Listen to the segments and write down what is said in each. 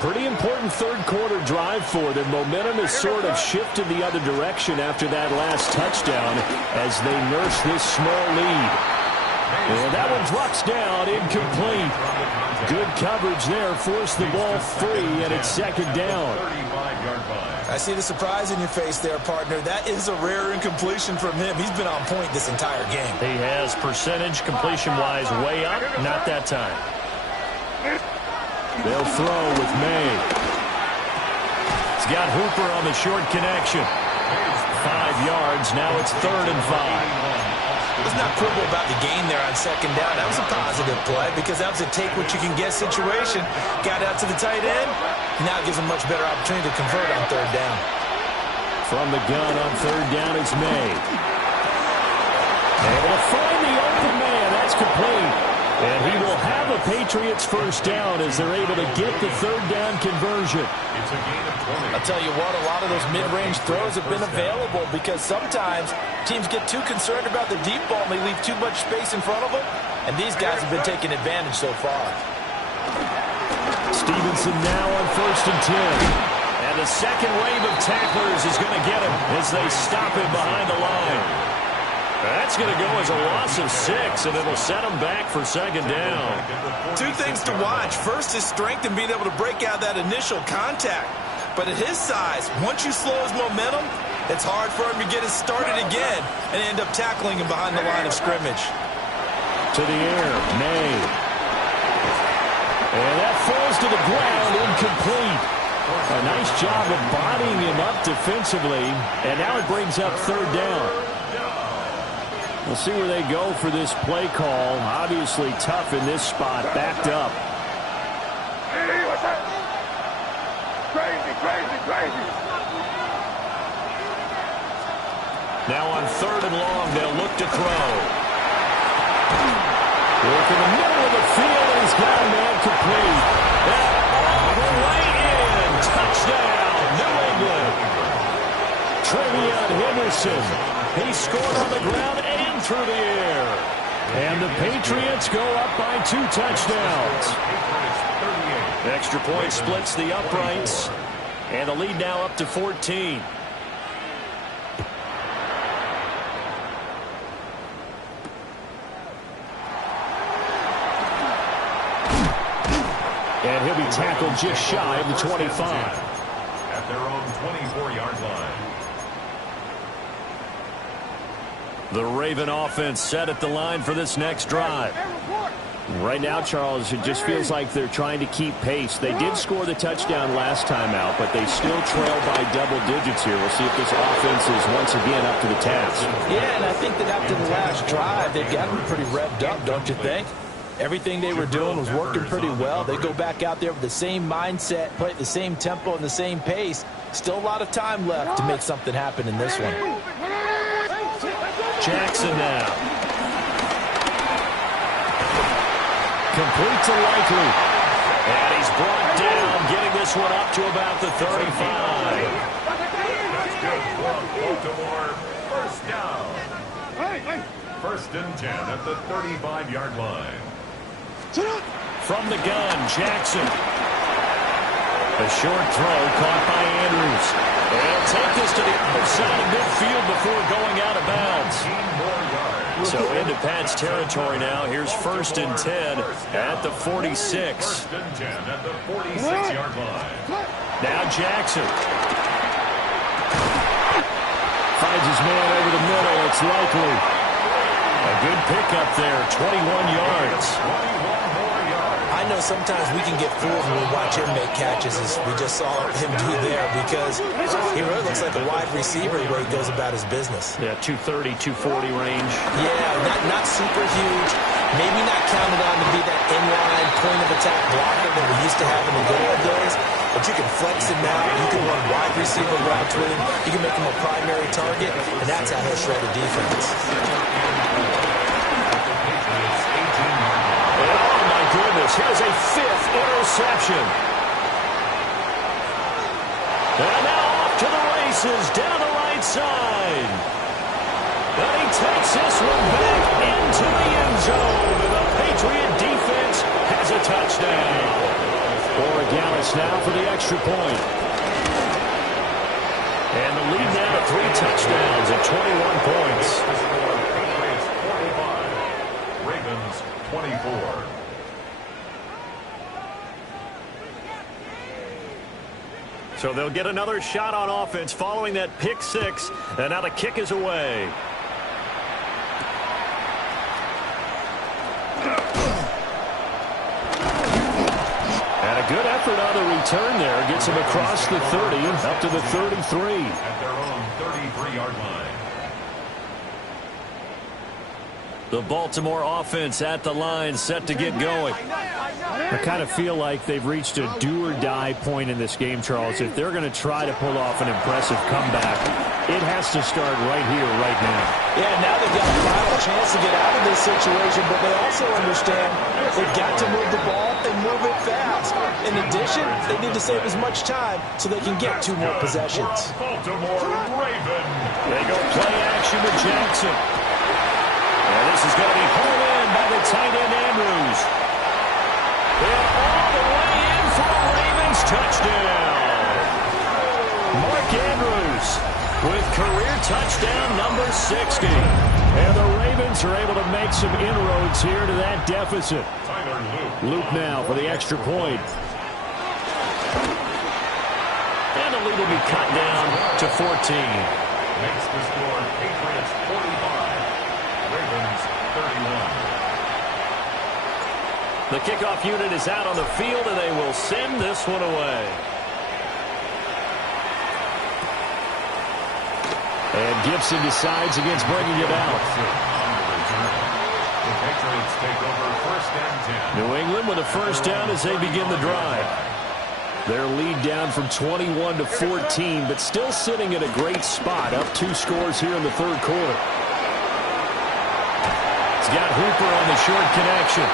Pretty important third-quarter drive for them. Momentum has sort of shifted the other direction after that last touchdown as they nurse this small lead. And that one drops down, incomplete. Good coverage there, forced the ball free, and it's second down. I see the surprise in your face there, partner. That is a rare incompletion from him. He's been on point this entire game. He has percentage completion-wise way up, not that time. They'll throw with May. He's got Hooper on the short connection. 5 yards, now it's 3rd and 5. Let's not quibble about the gain there on second down. That was a positive play because that was a take-what-you-can-get situation. Got out to the tight end. Now gives him much better opportunity to convert on 3rd down. From the gun on 3rd down is May. Able to find the open man. That's complete. And he will have a Patriots first down as they're able to get the 3rd down conversion. It's a gain of 20. I'll tell you what, a lot of those mid-range throws have been available because sometimes teams get too concerned about the deep ball and they leave too much space in front of them. And these guys have been taking advantage so far. Stevenson now on 1st and 10. And the second wave of tacklers is going to get him as they stop him behind the line. That's going to go as a loss of 6, and it'll set him back for second down. 2 things to watch. First, his strength in being able to break out that initial contact. But at his size, once you slow his momentum, it's hard for him to get it started again and end up tackling him behind the line of scrimmage. To the air, May. And that falls to the ground, incomplete. A nice job of bodying him up defensively, and now it brings up 3rd down. We'll see where they go for this play call. Obviously tough in this spot, backed up. Crazy. Now on 3rd and long, they'll look to throw. Look in the middle of the field, and he's got a man complete. And all the way in. Touchdown, New England. Trevion Henderson. He scored on the ground and through the air. And the Patriots go up by 2 touchdowns. Extra point splits the uprights. And the lead now up to 14. And he'll be tackled just shy of the 25. At their own 24-yard line. The Raven offense set at the line for this next drive. Right now, Charles, it just feels like they're trying to keep pace. They did score the touchdown last time out, but they still trail by double digits here. We'll see if this offense is once again up to the task. Yeah, and I think that after the last drive, they've got them pretty revved up, don't you think? Everything they were doing was working pretty well. They go back out there with the same mindset, play at the same tempo and the same pace. Still a lot of time left to make something happen in this one. Jackson now. Complete to Likely. And he's brought down, getting this one up to about the 35. That's good for Baltimore. First down. 1st and 10 at the 35-yard line. From the gun, Jackson. A short throw caught by Andrews. They'll take this to the other side of midfield before going out of bounds. So into Pat's territory now. Here's 1st and 10 at the 46. 1st and 10 at the 46-yard line. Now Jackson. Finds his man over the middle. It's Likely. A good pickup there, 21 yards. 21 more yards. I know sometimes we can get fooled when we watch him make catches, as we just saw him do there, because he really looks like a wide receiver the way he goes about his business. Yeah, 230, 240 range. Yeah, not super huge. Maybe not counted on to be that inline point-of-attack blocker that we used to have in the good old days, but you can flex him out. You can run wide receiver routes with him. You can make him a primary target, and that's how he'll shred the defense. Goodness, here's a 5th interception. And now off to the races down the right side. And he takes this one back into the end zone. And the Patriot defense has a touchdown. Borregales now for the extra point. And the lead now to 3 touchdowns and 21 points. Patriots 45, Ravens 24. So they'll get another shot on offense following that pick 6. And now the kick is away. And a good effort on the return there. Gets him across the 30, up to the 33. At their own 33-yard line. The Baltimore offense at the line, set to get going. I kind of feel like they've reached a do-or-die point in this game, Charles. If they're going to try to pull off an impressive comeback, it has to start right here, right now. Yeah, now they've got a final chance to get out of this situation, but they also understand they've got to move the ball and move it fast. In addition, they need to save as much time so they can get 2 more possessions. Baltimore Ravens. They go play action with Jackson. And this is going to be pulled in by the tight end Andrews. And all the way in for a Ravens touchdown. Mark Andrews with career touchdown number 60. And the Ravens are able to make some inroads here to that deficit. Luke now for the extra point. And the lead will be cut down to 14. Makes the score Patriots 45, Ravens 31. The kickoff unit is out on the field, and they will send this one away. And Gibson decides against bringing it out. The Patriots take over 1st and 10. New England with a first down as they begin the drive. Their lead down from 21 to 14, but still sitting at a great spot, up 2 scores here in the 3rd quarter. He's got Hooper on the short connection.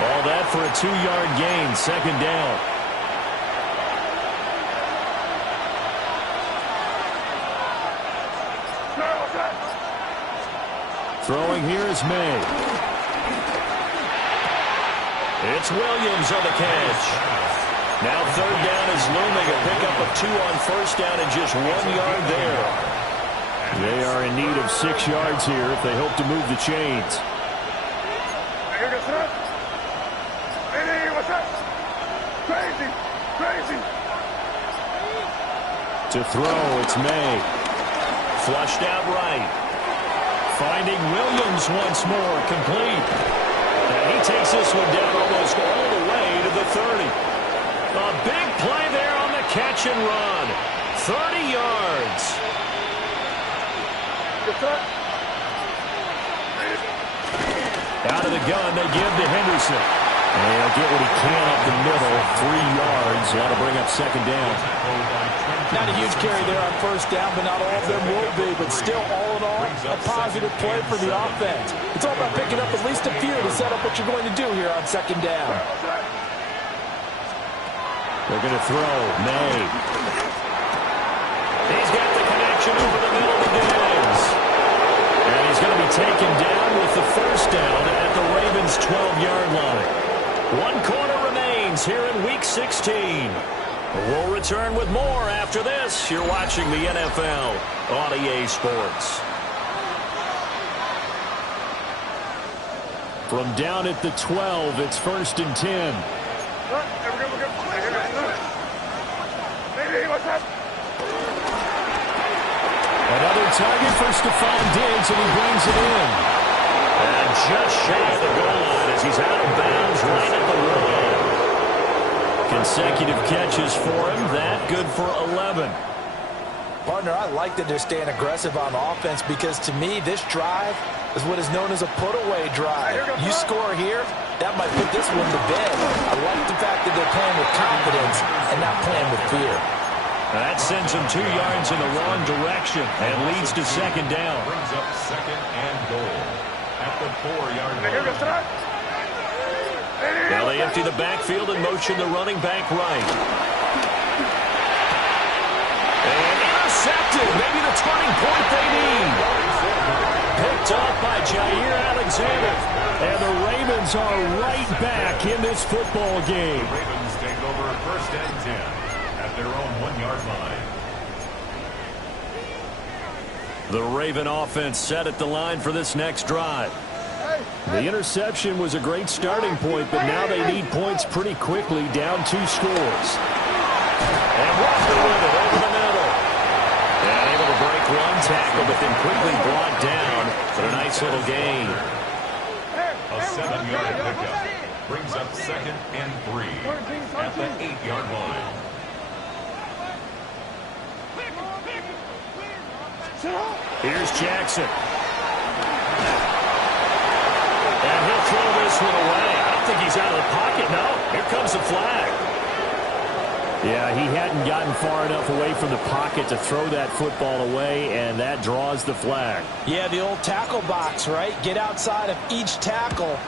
All that for a 2-yard gain, 2nd down. Throwing here is May. It's Williams on the catch. Now 3rd down is looming. A pickup of 2 on 1st down and just 1 yard there. They are in need of 6 yards here if they hope to move the chains. To throw, it's May. Flushed out right. Finding Williams once more, complete. And he takes this one down almost all the way to the 30. A big play there on the catch and run. 30 yards. Out of the gun, they give to Henderson. And he'll get what he can up the middle, 3 yards. That'll bring up 2nd down. Not a huge carry there on 1st down, but not all of them will be. But still, all in all, a positive play for the offense. It's all about picking up at least a few to set up what you're going to do here on 2nd down. They're going to throw. May. He's got the connection over the middle of the Diggs. And he's going to be taken down with the 1st down at the Ravens' 12-yard line. 1 quarter remains here in Week 16. We'll return with more after this. You're watching the NFL on EA Sports. From down at the 12, it's 1st and 10. Another target for Stephon Diggs, and he brings it in. And just shy of the goal line as he's out of bounds right at the 1. Consecutive catches for him. That good for 11. Partner, I like that they're staying aggressive on offense because, to me, this drive is what is known as a put-away drive. You score here, that might put this one to bed. I like the fact that they're playing with confidence and not playing with fear. That sends them 2 yards in the wrong direction and leads to 2nd down. Brings up 2nd and goal at the 4-yard line. Now they empty the backfield and motion the running back right. And intercepted. Maybe the turning point they need. Picked up by Jair Alexander. And the Ravens Ravens are right back in this football game. The Ravens take over 1st and 10 at their own 1-yard line. The Raven offense set at the line for this next drive. The interception was a great starting point, but now they need points pretty quickly, down 2 scores. And Walker with it over the middle. And able to break one tackle, but then quickly brought down for a nice little gain. A 7-yard pickup brings up 2nd and 3 at the 8-yard line. Here's Jackson. And he'll throw this one away. I don't think he's out of the pocket. No, here comes the flag. Yeah, he hadn't gotten far enough away from the pocket to throw that football away, and that draws the flag. Yeah, the old tackle box, right? Get outside of each tackle,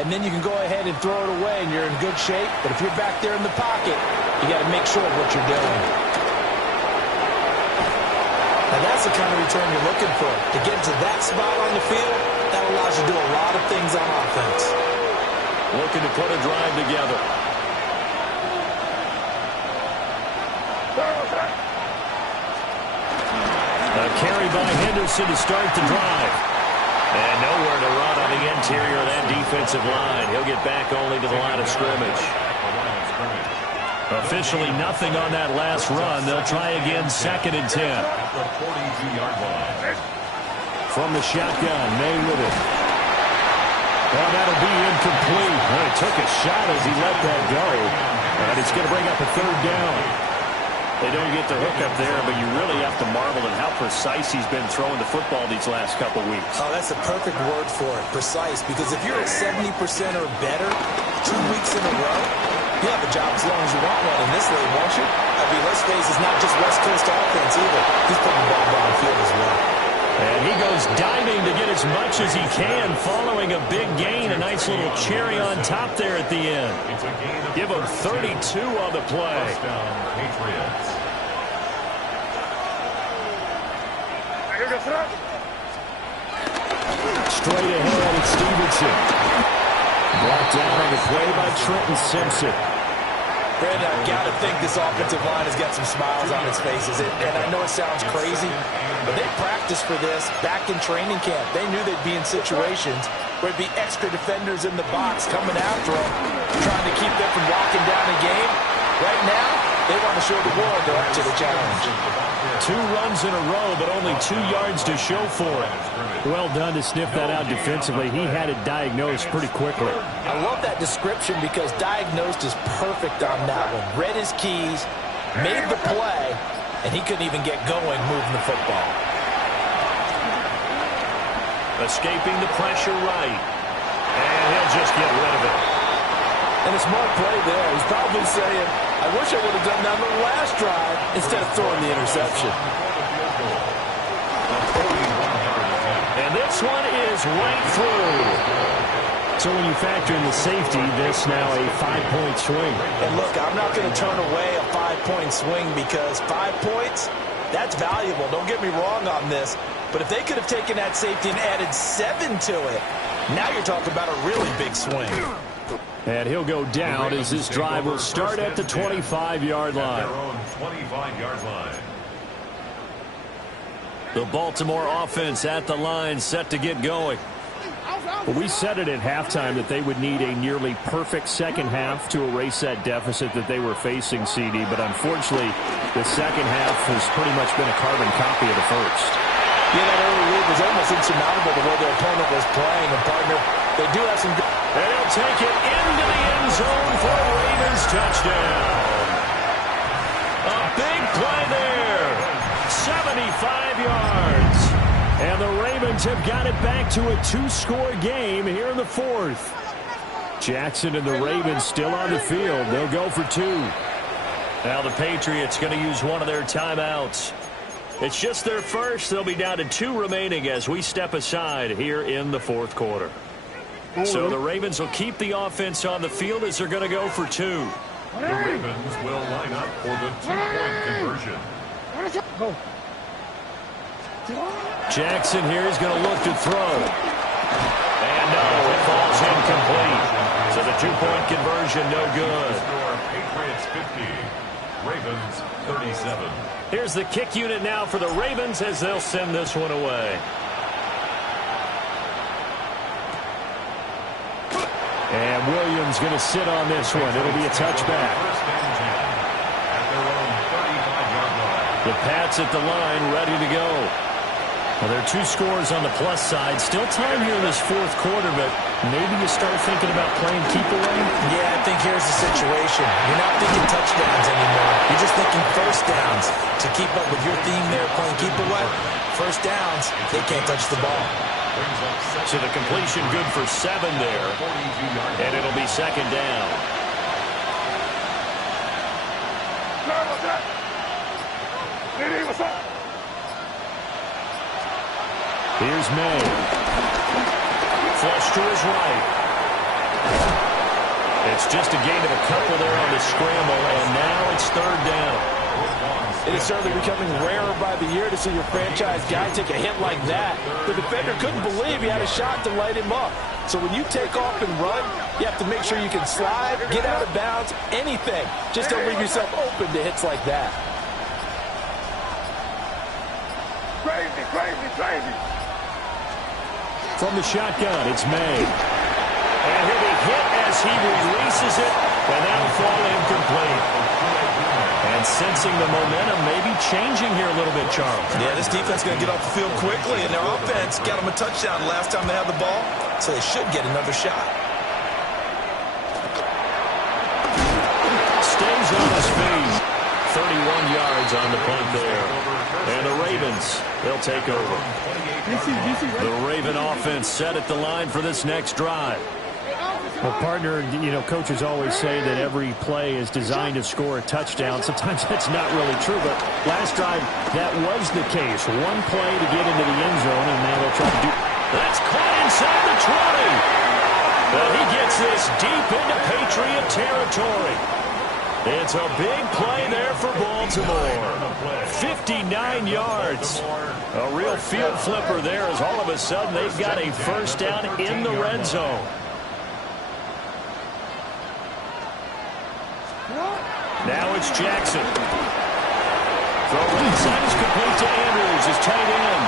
and then you can go ahead and throw it away, and you're in good shape. But if you're back there in the pocket, you got to make sure of what you're doing. And that's the kind of return you're looking for. To get to that spot on the field, that allows you to do a lot of things on offense. Looking to put a drive together. A carry by Henderson to start the drive. And nowhere to run on the interior of that defensive line. He'll get back only to the line of scrimmage. Officially nothing on that last run. They'll try again 2nd and 10. The 42-yard line. From the shotgun, May with it. Well, that'll be incomplete. Well, he took a shot as he let that go. And it's going to bring up a 3rd down. They don't get the hook up there, but you really have to marvel at how precise he's been throwing the football these last couple weeks. Oh, that's the perfect word for it, precise. Because if you're at 70% or better 2 weeks in a row, you have a job as long as you want one in this league, won't you? I mean, let's face it's not just West Coast offense either. He's putting the ball down the field as well. And he goes diving to get as much as he can, following a big gain. A nice little cherry on top there at the end. Give him 32 on the play. Touchdown, Patriots. Straight ahead, it's Stevenson. Brought down on the play by Trenton Simpson. Brandon, I've got to think this offensive line has got some smiles on its faces. And I know it sounds crazy, but they practiced for this back in training camp. They knew they'd be in situations where it'd be extra defenders in the box coming after them, trying to keep them from locking down a game. Right now, they want to show the world they're up to the challenge. 2 runs in a row, but only 2 yards to show for it. Well done to sniff that out defensively. He had it diagnosed pretty quickly. I love that description because diagnosed is perfect on that one. Read his keys, made the play, and he couldn't even get going moving the football. Escaping the pressure right. And he'll just get rid of it. And a smart play there. He's probably saying, I wish I would have done that on the last drive instead of throwing the interception. And this one is right through. So when you factor in the safety, this now a 5-point swing. And look, I'm not going to turn away a 5-point swing because 5 points, that's valuable. Don't get me wrong on this. But if they could have taken that safety and added 7 to it, now you're talking about a really big swing. And he'll go down as this drive will start at the 25-yard line. Their own 25-yard line. The Baltimore offense at the line, set to get going. Well, we said it at halftime that they would need a nearly perfect second half to erase that deficit that they were facing, CD. But unfortunately, the second half has pretty much been a carbon copy of the first. Yeah, that early lead was almost insurmountable the way their opponent was playing. And, partner, they do have some good... And he'll take it into the end zone for a Ravens touchdown. A big play there. 75 yards. And the Ravens have got it back to a 2-score game here in the 4th. Jackson and the Ravens still on the field. They'll go for 2. Now the Patriots going to use one of their timeouts. It's just their first. They'll be down to 2 remaining as we step aside here in the 4th quarter. So the Ravens will keep the offense on the field as they're going to go for 2. The Ravens will line up for the 2-point conversion. Jackson here is going to look to throw. And no, it falls incomplete. So the two-point conversion, no good. Patriots 50, Ravens 37. Here's the kick unit now for the Ravens as they'll send this one away. And Williams going to sit on this one. It'll be a touchback. First and 10 at their own 35-yard line. The Pats at the line, ready to go. Well, there are two scores on the plus side. Still time here in this fourth quarter, but maybe you start thinking about playing keep away? Yeah, I think here's the situation. You're not thinking touchdowns anymore. You're just thinking first downs. To keep up with your theme there, playing keep away, first downs, they can't touch the ball. So the completion good for 7 there. And it'll be second down. Here's May. Flush to his right. It's just a gain of a couple there on the scramble, and now it's third down. It is certainly becoming rarer by the year to see your franchise guy take a hit like that. The defender couldn't believe he had a shot to light him up. So when you take off and run, you have to make sure you can slide, get out of bounds, anything. Just don't leave yourself open to hits like that. Crazy, crazy, crazy. From the shotgun, it's May. And he'll be hit as he releases it, and that'll fall incomplete. And sensing the momentum maybe changing here a little bit, Charles. Yeah, this defense is going to get off the field quickly, and their offense got them a touchdown last time they had the ball, so they should get another shot. Stays on his feet. 31 yards on the punt there. And the Ravens, they'll take over. The Raven offense set at the line for this next drive. Well, partner, you know, coaches always say that every play is designed to score a touchdown. Sometimes that's not really true, but last drive, that was the case. One play to get into the end zone, and now they'll try to do... That's caught inside the 20. Well, he gets this deep into Patriot territory. It's a big play there for Baltimore. 59 yards. A real field flipper there as all of a sudden they've got a first down in the red zone. Now it's Jackson. Throw inside is complete to Andrews, his tight end.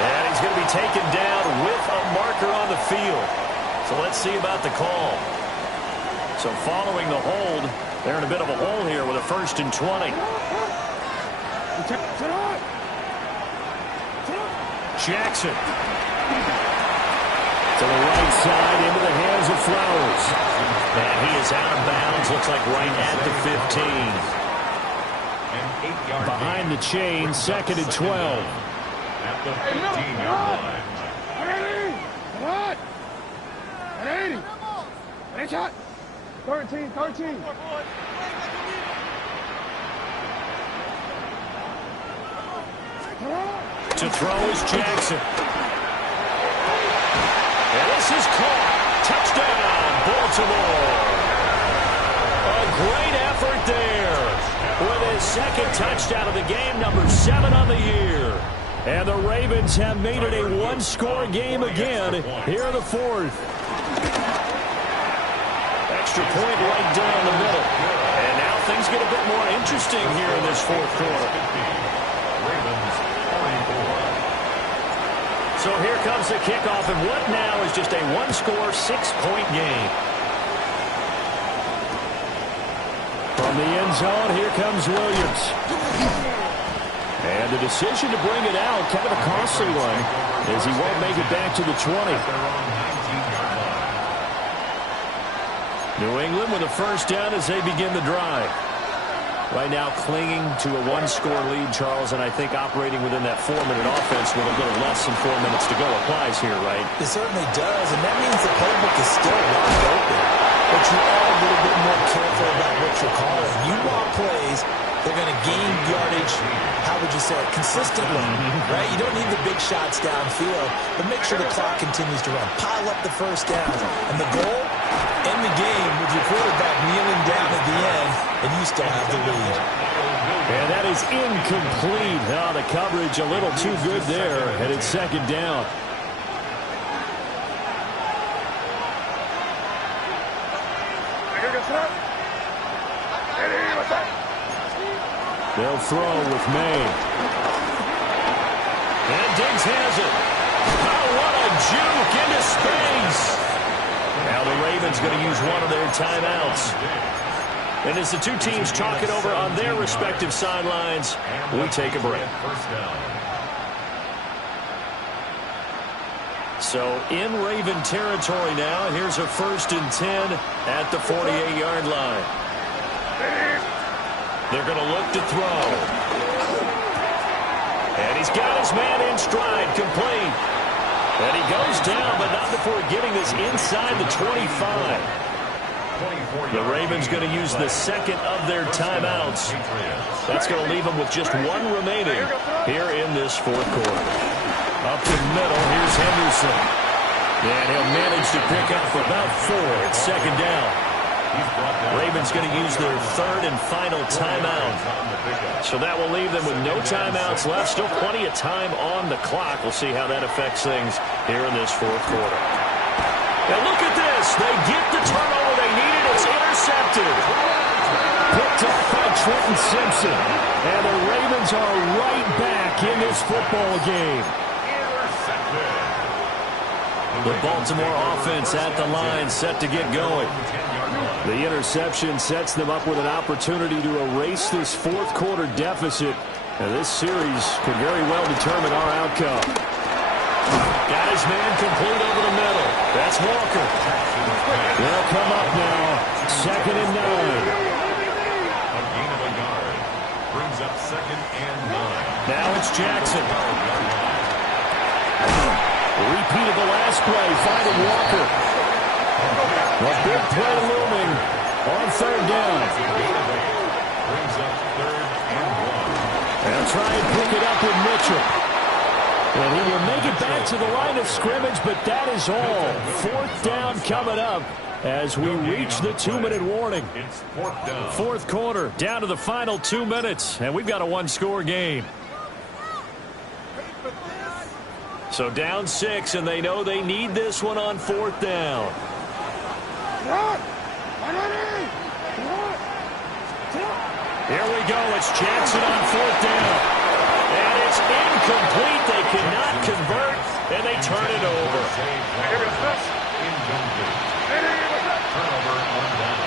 And he's going to be taken down with a marker on the field. So let's see about the call. So following the hold, they're in a bit of a hole here with a 1st and 20. Jackson. To the right side into the hands of Flowers. And he is out of bounds, looks like right at the 15. Behind the chain, 2nd and 12. At the 15-yard line. 13. To throw is Jackson. And this is caught. Touchdown, Baltimore. A great effort there. With his 2nd touchdown of the game, number 7 on the year. And the Ravens have made it a one-score game again here in the 4th. Extra point right down the middle. And now things get a bit more interesting here in this 4th quarter. So here comes the kickoff, and what now is just a one-score, 6-point game. From the end zone, here comes Williams. And the decision to bring it out, kind of a costly one, as he won't make it back to the 20. New England with a first down as they begin the drive. Right now clinging to a one-score lead, Charles, and I think operating within that 4-minute offense with a little less than 4 minutes to go applies here, right? It certainly does, and that means the playbook is still wide open. But you are a little bit more careful about what you're calling. You want plays, they're going to gain yardage, how would you say it, consistently, right? You don't need the big shots downfield, but make sure the clock continues to run. Pile up the first down, and the goal, end the game with your quarterback kneeling down at the end, and you still have the lead. And that is incomplete. Oh, the coverage a little too good there, and it's 2nd down. They'll throw with May. And Diggs has it. Oh, what a juke into space. Now the Ravens going to use one of their timeouts. And as the two teams talk it over on their respective sidelines, we take a break. So in Raven territory now, here's a 1st and 10 at the 48-yard line. They're going to look to throw. And he's got his man in stride, complete. And he goes down, but not before getting this inside the 25. The Ravens going to use the second of their timeouts. That's going to leave them with just one remaining here in this 4th quarter. Up the middle, here's Henderson. And he'll manage to pick up about 4 at 2nd down. Ravens going to use their 3rd and final timeout. So that will leave them with no timeouts left. Still plenty of time on the clock. We'll see how that affects things here in this 4th quarter. And look at this. They get the turnover they needed. It's intercepted. Picked off by Trenton Simpson. And the Ravens are right back in this football game. The Baltimore offense at the line, set to get going. The interception sets them up with an opportunity to erase this 4th quarter deficit. And this series could very well determine our outcome. Got his man complete over the middle. That's Walker. They'll come up now. 2nd and 9. A gain of a yard. Brings up 2nd and 9. Now it's Jackson. Repeat of the last play, finding Walker. A big play looming on 3rd down. Brings up 3rd and 1. They'll try and pick it up with Mitchell. And he will make it back to the line of scrimmage, but that is all. 4th down coming up as we reach the 2-minute warning. It's 4th down. 4th quarter, down to the final 2 minutes, and we've got a 1-score game. So down 6, and they know they need this one on 4th down. Here we go. It's Jackson on 4th down. And it's incomplete. They cannot convert, and they turn it over. Turnover on down.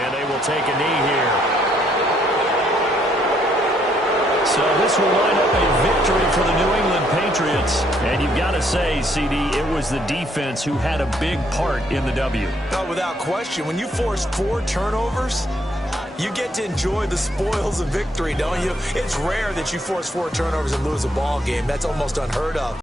And they will take a knee here. So this will line up a victory for the New England Patriots. And you've got to say, CD, it was the defense who had a big part in the W. No, without question. When you force 4 turnovers, you get to enjoy the spoils of victory, don't you? It's rare that you force 4 turnovers and lose a ball game. That's almost unheard of.